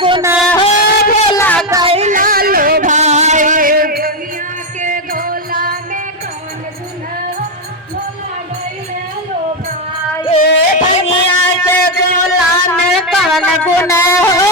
गुण हो भोला कैला लो भाई। दुनिया के गोला में कौन गुण हो भोला कैला लो भाई। दुनिया के गोला में कौन गुण हो